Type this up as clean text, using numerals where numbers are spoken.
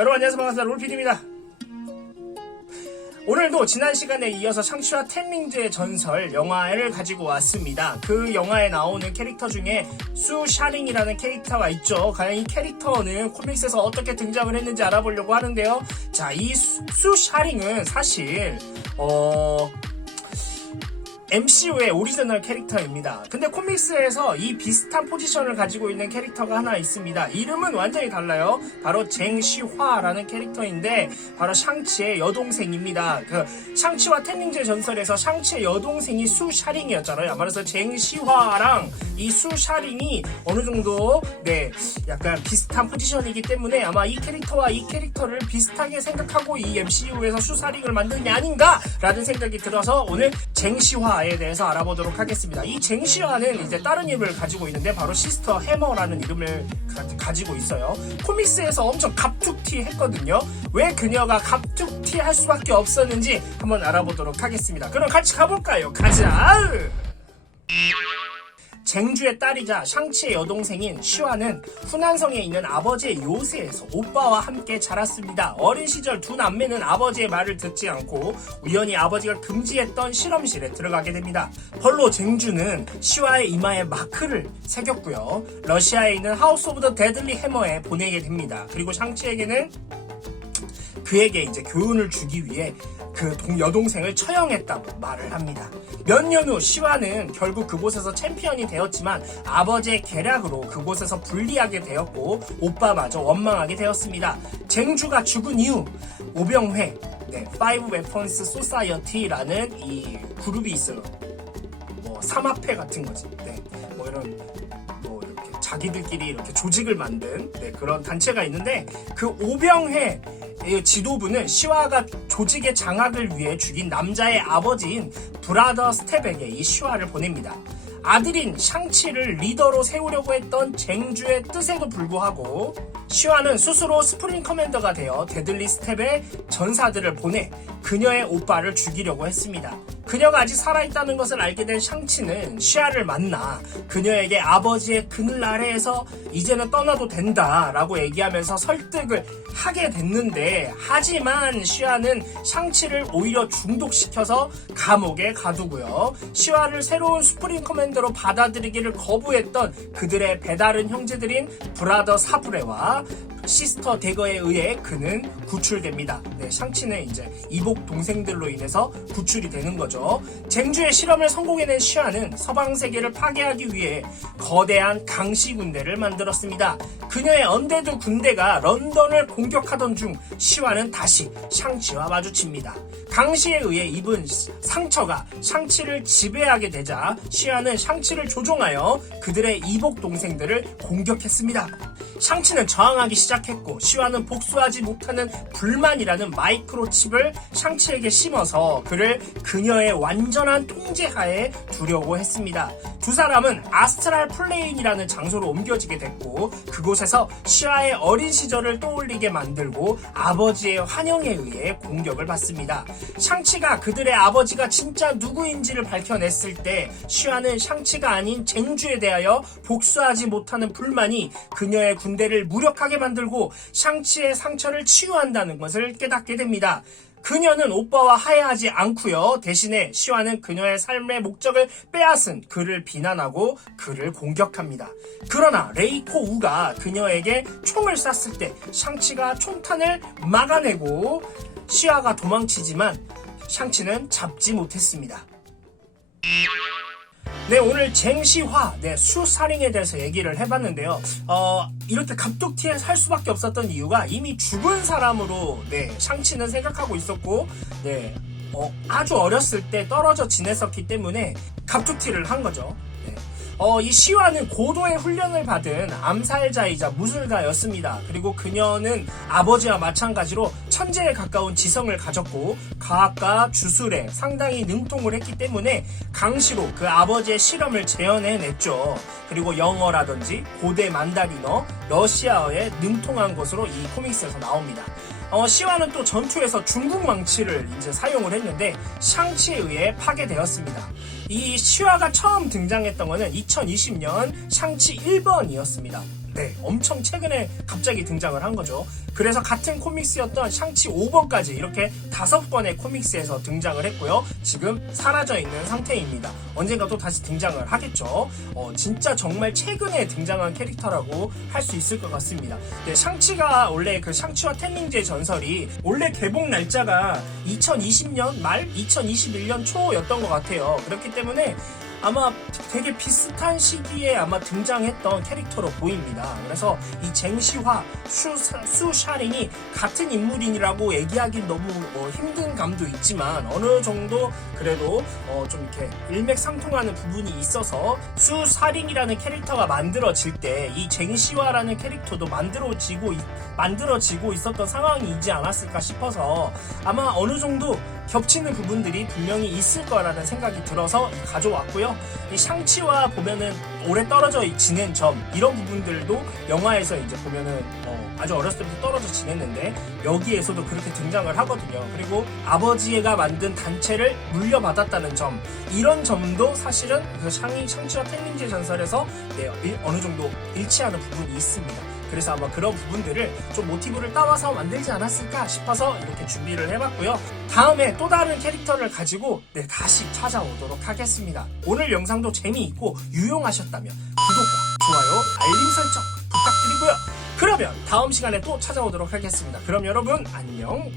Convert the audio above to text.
여러분 안녕하세요. 반갑습니다. 롤PD입니다. 오늘도 지난 시간에 이어서 샹치와 텐링즈의 전설 영화를 가지고 왔습니다. 그 영화에 나오는 캐릭터 중에 수 샤링이라는 캐릭터가 있죠. 과연 이 캐릭터는 코믹스에서 어떻게 등장을 했는지 알아보려고 하는데요. 자, 이 수 샤링은 사실 MCU의 오리지널 캐릭터입니다. 근데 코믹스에서 이 비슷한 포지션을 가지고 있는 캐릭터가 하나 있습니다. 이름은 완전히 달라요. 바로 쟁시화라는 캐릭터인데 바로 샹치의 여동생입니다. 그 샹치와 텐링즈의 전설에서 샹치의 여동생이 수 샤링이었잖아요. 그래서 쟁시화랑 이 수 샤링이 어느 정도 약간 비슷한 포지션이기 때문에 아마 이 캐릭터와 이 캐릭터를 비슷하게 생각하고 이 MCU에서 수 샤링을 만든 게 아닌가라는 생각이 들어서 오늘 쟁시화에 대해서 알아보도록 하겠습니다. 이 쟁시화는 이제 다른 이름을 가지고 있는데 바로 시스터 해머라는 이름을 가지고 있어요. 코믹스에서 엄청 갑툭튀 했거든요. 왜 그녀가 갑툭튀 할 수밖에 없었는지 한번 알아보도록 하겠습니다. 그럼 같이 가볼까요? 가자! 쟁주의 딸이자 샹치의 여동생인 시화는 후난성에 있는 아버지의 요새에서 오빠와 함께 자랐습니다. 어린 시절 두 남매는 아버지의 말을 듣지 않고 우연히 아버지가 금지했던 실험실에 들어가게 됩니다. 펄로 쟁주는 시화의 이마에 마크를 새겼고요. 러시아에 있는 하우스 오브 더 데들리 해머에 보내게 됩니다. 그리고 샹치에게는 그에게 이제 교훈을 주기 위해 그 여동생을 처형했다고 말을 합니다. 몇 년 후 시화는 결국 그곳에서 챔피언이 되었지만 아버지의 계략으로 그곳에서 불리하게 되었고 오빠마저 원망하게 되었습니다. 쟁주가 죽은 이후 오병회 Five Weapons Society라는 이 그룹이 있어요. 삼합회 같은 거지. 이런 이렇게 자기들끼리 이렇게 조직을 만든 그런 단체가 있는데 그 오병회 지도부는 시화가 조직의 장악을 위해 죽인 남자의 아버지인 브라더 스텝에게 이 시화를 보냅니다. 아들인 샹치를 리더로 세우려고 했던 쟁주의 뜻에도 불구하고 시화는 스스로 스프링 커맨더가 되어 데들리 스텝의 전사들을 보내 그녀의 오빠를 죽이려고 했습니다. 그녀가 아직 살아있다는 것을 알게 된 샹치는 시화를 만나 그녀에게 아버지의 그늘 아래에서 이제는 떠나도 된다라고 얘기하면서 설득을 하게 됐는데 하지만 시화는 샹치를 오히려 중독시켜서 감옥에 가두고요. 시화를 새로운 스프링 커맨더로 받아들이기를 거부했던 그들의 배다른 형제들인 브라더 사브레와 시스터 대거에 의해 그는 구출됩니다. 샹치는 이제 이복 동생들로 인해서 구출이 되는 거죠. 쟁주의 실험을 성공해낸 시화는 서방 세계를 파괴하기 위해 거대한 강시 군대를 만들었습니다. 그녀의 언데드 군대가 런던을 공격하던 중 시화는 다시 샹치와 마주칩니다. 강시에 의해 입은 상처가 샹치를 지배하게 되자 시화는 샹치를 조종하여 그들의 이복 동생들을 공격했습니다. 샹치는 저항하기 시작했고 시화는 복수하지 못하는 불만이라는 마이크로칩을 샹치에게 심어서 그를 그녀의 완전한 통제하에 두려고 했습니다. 두 사람은 아스트랄 플레인이라는 장소로 옮겨지게 됐고 그곳에서 시화의 어린 시절을 떠올리게 만들고 아버지의 환영에 의해 공격을 받습니다. 샹치가 그들의 아버지가 진짜 누구인지를 밝혀냈을 때 시화는 샹치가 아닌 쟁주에 대하여 복수하지 못하는 불만이 그녀의 군대를 무력하게 만들고 샹치의 상처를 치유한다는 것을 깨닫게 됩니다. 그녀는 오빠와 화해하지 않고요. 대신에 시화는 그녀의 삶의 목적을 빼앗은 그를 비난하고 그를 공격합니다. 그러나 레이코 우가 그녀에게 총을 쐈을 때 샹치가 총탄을 막아내고 시화가 도망치지만 샹치는 잡지 못했습니다. 오늘 쟁시화, 수사링에 대해서 얘기를 해봤는데요. 이렇게 갑툭튀에 살 수밖에 없었던 이유가 이미 죽은 사람으로, 샹치는 생각하고 있었고, 아주 어렸을 때 떨어져 지냈었기 때문에 갑툭튀를 한 거죠. 이 시화는 고도의 훈련을 받은 암살자이자 무술가였습니다. 그리고 그녀는 아버지와 마찬가지로 천재에 가까운 지성을 가졌고 과학과 주술에 상당히 능통을 했기 때문에 강시로 그 아버지의 실험을 재현해냈죠. 그리고 영어라든지 고대 만다리너, 러시아어에 능통한 것으로 이 코믹스에서 나옵니다. 시화는 또 전투에서 중국 망치를 이제 사용을 했는데 샹치에 의해 파괴되었습니다. 이 시화가 처음 등장했던 것은 2020년 샹치 1번이었습니다. 네, 엄청 최근에 갑자기 등장을 한 거죠. 그래서 같은 코믹스였던 샹치 5번까지 이렇게 5권의 코믹스에서 등장을 했고요. 지금 사라져 있는 상태입니다. 언젠가 또 다시 등장을 하겠죠. 진짜 정말 최근에 등장한 캐릭터라고 할 수 있을 것 같습니다. 네, 샹치가 원래 그 샹치와 텐닝제의 전설이 원래 개봉 날짜가 2020년 말 2021년 초였던 것 같아요. 그렇기 때문에 아마 되게 비슷한 시기에 아마 등장했던 캐릭터로 보입니다. 그래서 이 쟁시화, 수샤링이 같은 인물이라고 얘기하긴 너무 힘든 감도 있지만 어느 정도 그래도 좀 이렇게 일맥상통하는 부분이 있어서 수샤링이라는 캐릭터가 만들어질 때 이 쟁시화라는 캐릭터도 만들어지고 있었던 상황이지 않았을까 싶어서 아마 어느 정도 겹치는 부분들이 분명히 있을 거라는 생각이 들어서 가져왔고요. 이 샹치와 보면은 오래 떨어져 지낸 점 이런 부분들도 영화에서 이제 보면은 아주 어렸을 때부터 떨어져 지냈는데 여기에서도 그렇게 등장을 하거든요. 그리고 아버지가 만든 단체를 물려받았다는 점 이런 점도 사실은 그 샹치와 텐닝제 전설에서 어느 정도 일치하는 부분이 있습니다. 그래서 아마 그런 부분들을 좀 모티브를 따와서 만들지 않았을까 싶어서 이렇게 준비를 해봤고요. 다음에 또 다른 캐릭터를 가지고 다시 찾아오도록 하겠습니다. 오늘 영상도 재미있고 유용하셨다면 구독과 좋아요, 알림 설정 부탁드리고요. 그러면 다음 시간에 또 찾아오도록 하겠습니다. 그럼 여러분 안녕.